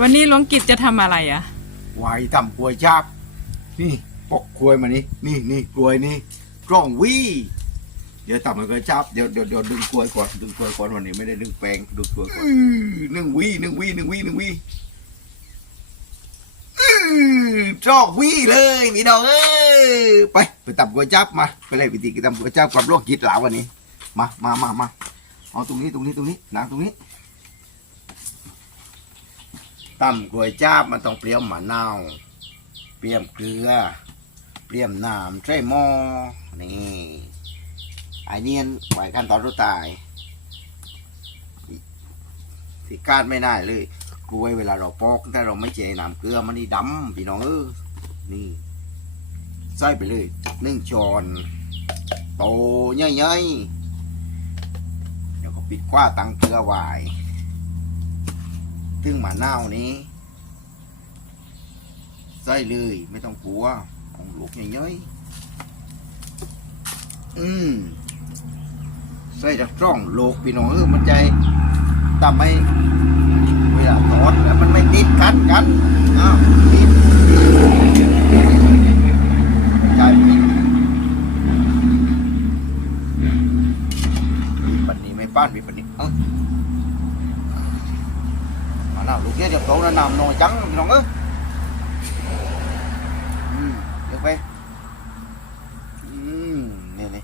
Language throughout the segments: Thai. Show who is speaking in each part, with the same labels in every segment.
Speaker 1: วันนี้หลวงกิจจะทำอะไรอะ
Speaker 2: ไว้ทำกลวยจับนี่ปอกกลวยมานี่นี่นี่กลวยนี่กล้องวี่เดี๋ยวทำมันก็จับเดี๋ยวเดี๋ยวเดี๋ยวดึงกลวยก่อนดึงกลวยก่อนวันนี้ไม่ได้ดึงแปลงดึงกลวยก่อนอื้อหนึ่งวี่หนึ่งวี่หนึ่งวี่หนึ่งวี่อื้อกล้องวี่เลยมีดอกเอ้ยไปไปทำกลวยจับมาไปเลยวิธีการทำกลวยจับกับโรคจิตหลาววันนี้มามามามาเอาตรงนี้ตรงนี้ตรงนี้นางตรงนี้ ตำกล้วยจ้าบมันต้องเปรี้ยวมะนาว เปรี้ยมเกลือ เปรี้ยมน้ำใส่หม้อนี่ไอเนียนไว้ขั้นตอนสุดท้ายที่คาดไม่ได้เลย กล้วยเวลาเราปอกถ้าเราไม่เจน้ำเกลือมันนี่ดำพี่น้องเออนี่ใส่ไปเลยหนึ่งช้อนโตใหญ่ๆเดี๋ยวก็ปิดคว้าตังเกลือไว้ ซึ่งหมาเน่านี้ใส่เลย ไม่ต้องกลัวของลูกใหญ่ๆอืมใส่จากช่องโลกพี่น้องเออมันใจทำให้เวลาทอดแล้วมันไม่ติดกันกันอ้าว nó nằm nồi trắng nó ngớ ừ, được về ừ, nè nè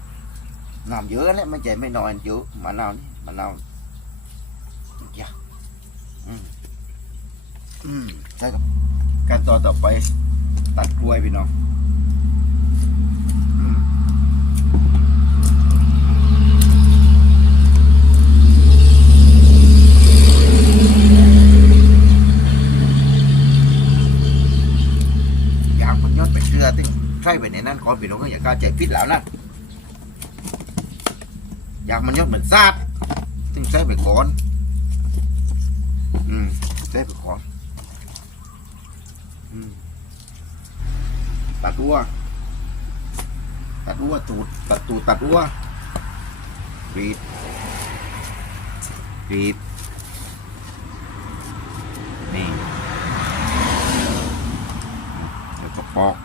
Speaker 2: nằm giữa đấy mà chạy mấy nồi giữa mà nào mà nào dạ ừ. Ừ,ใช่ครับขั้นตอนต่อไปตัดกล้วยพี่น้อง ในนั้นขอพี่น้องก็อย่ากล้าใจพิษแล้วนะอยากมันยอดเหมือนซาดตึงใช่ไปก่อนอืมใช่ไปก่อนอืมตัดอัวตัดอัวตูดตัดตูดตัดอัวกรีดกรีดนี่ แล้วก็ปอก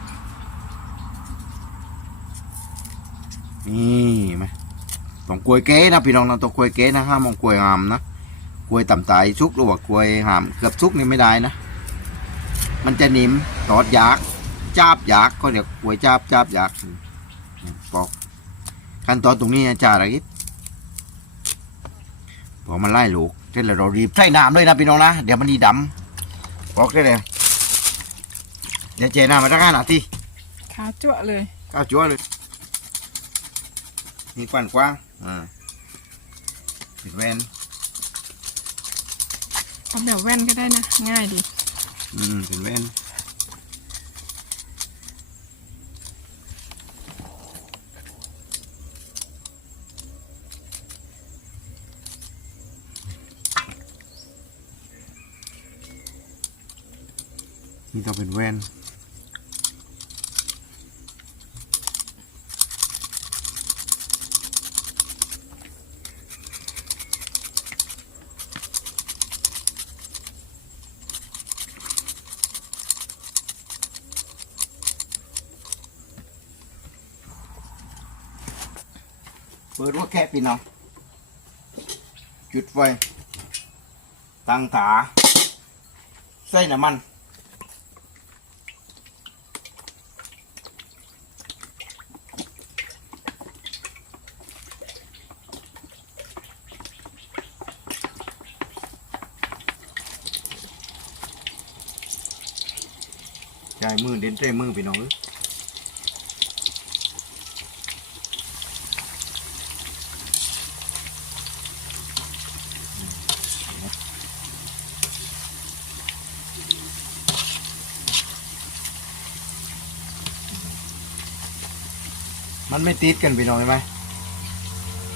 Speaker 2: นี่ไหมต้อง กล้วยเก๋นะพี่น้องนะต้องกล้วยเก๋นะห้ามมองกล้วยหามนะกล้วยต่ำตายชุกหรือว่ากล้วยหามเกือบชุกนี่ไม่ได้นะ มันจะหนิมตอดยากจาบยากก็เรียกกล้วยจาบจาบยากปอกขั้นตอนตรงนี้อาจารย์อะไรกิพอมันไล่ลูกเสร็จแล้วเรารีบใส่น้ำด้วยนะพี่น้องนะเดี๋ยวมันดีดำปอกได้เลยเดี๋ยวเจน่ามาตั้งห้านาที
Speaker 1: ขาจั่วเลย
Speaker 2: ก้าวจั่วเลย มีกว้านกว้างอ่าปิดแว่น
Speaker 1: เอาแบบแว่นก็ได้นะ ง่ายดี
Speaker 2: อืมปิดแว่นนี่ต้องเป็นแว่น เปิดว่าแค่พี่น้องจุดไฟตั้งถาใส่น้ำมันใจมือเด่นใจมือพี่น้องเอ้ย มันไม่ติดกันพี่น้องเห็นไหม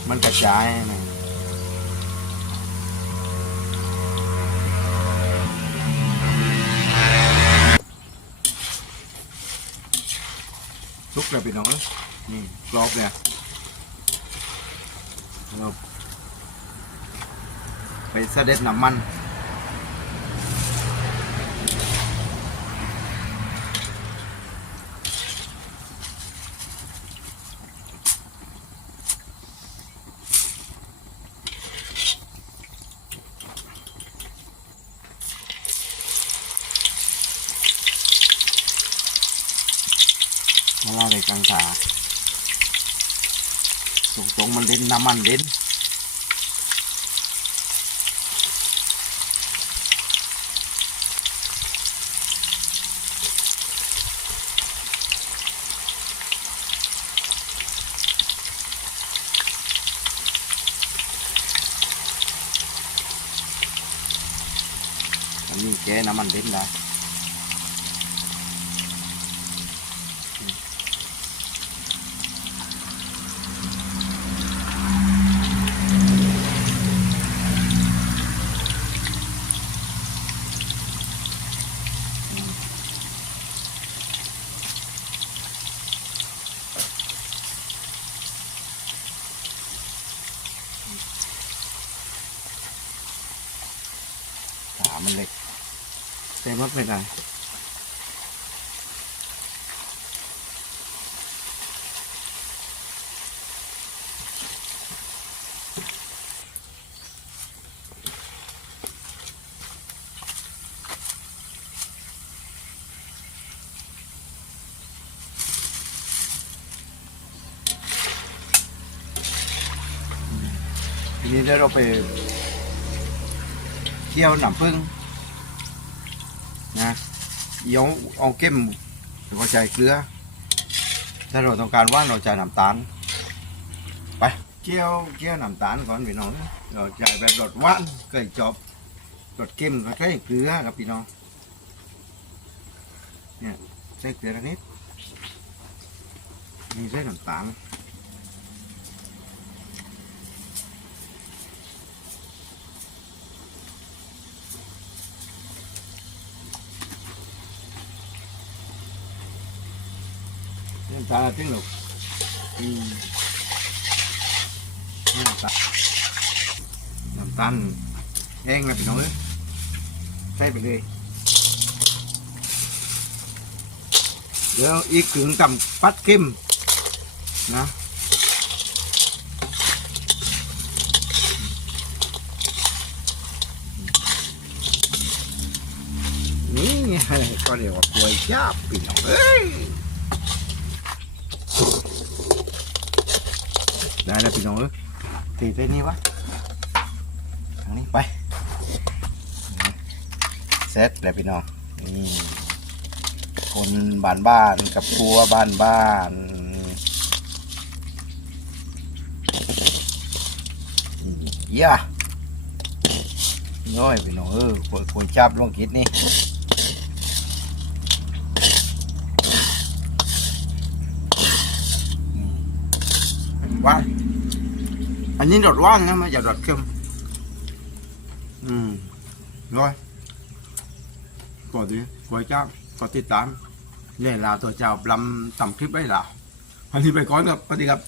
Speaker 2: มันกระจายนะลุกเลยพี่น้องเอ้ยนี่กรอบเนี่ยเราไปเสด็จน้ำมัน มาลาในกลาตรงตรงๆมันเด่นน้ำมันเด่นอันนี้แกน้ำมันเด่นได้ ขา มันเล็กแต่ว่าเป็นไรทีนี้ได้เราไป เที่ยวหนำพึ่งนะเดี๋ยเอาเก็มแล้วก็ใส่เกลือ ถ้าเราต้องการว่านเราใส่น้ำตาล ไปเคี่ยวเคี่ยวน้ำตาลก่อนพี่น้อง เราใส่แบบรสหวานเคยจบรสเค็มก็ใส่เกลือครับพี่น้องเนี่ยใส่เกลือนิดนี่ใส่น้ำตาล น้ำตาลทิ้งหรอกอืมน้ำตาลน้ำตาลแห้งเลยพี่น้องเอ้ยใส่ไปเลย เดี๋ยวอีกถึงตำปัดเข้มนะนี่ก็เรียกว่ากล้วยจับพี่น้องเอ้ย ได้แล้วพี่น้องเอ้ยตีไปนี่วะทางนี้ไปเสร็จแล้วพี่น้องนี่คนบ้านบ้านกับครัวบ้านบ้านเย่าน้อยพี่น้องเออคนคนจับลองคิดนี่ ว่านอันนี้รสว่างนะไมันจะรสเค็มอืมร้อยกดดิกดจ้ากดติดตามเล่นลาวตัวเจ้าลำต่ำคลิปไว้ลาวอันนี้ไปก่อนครับสวัสดีครับ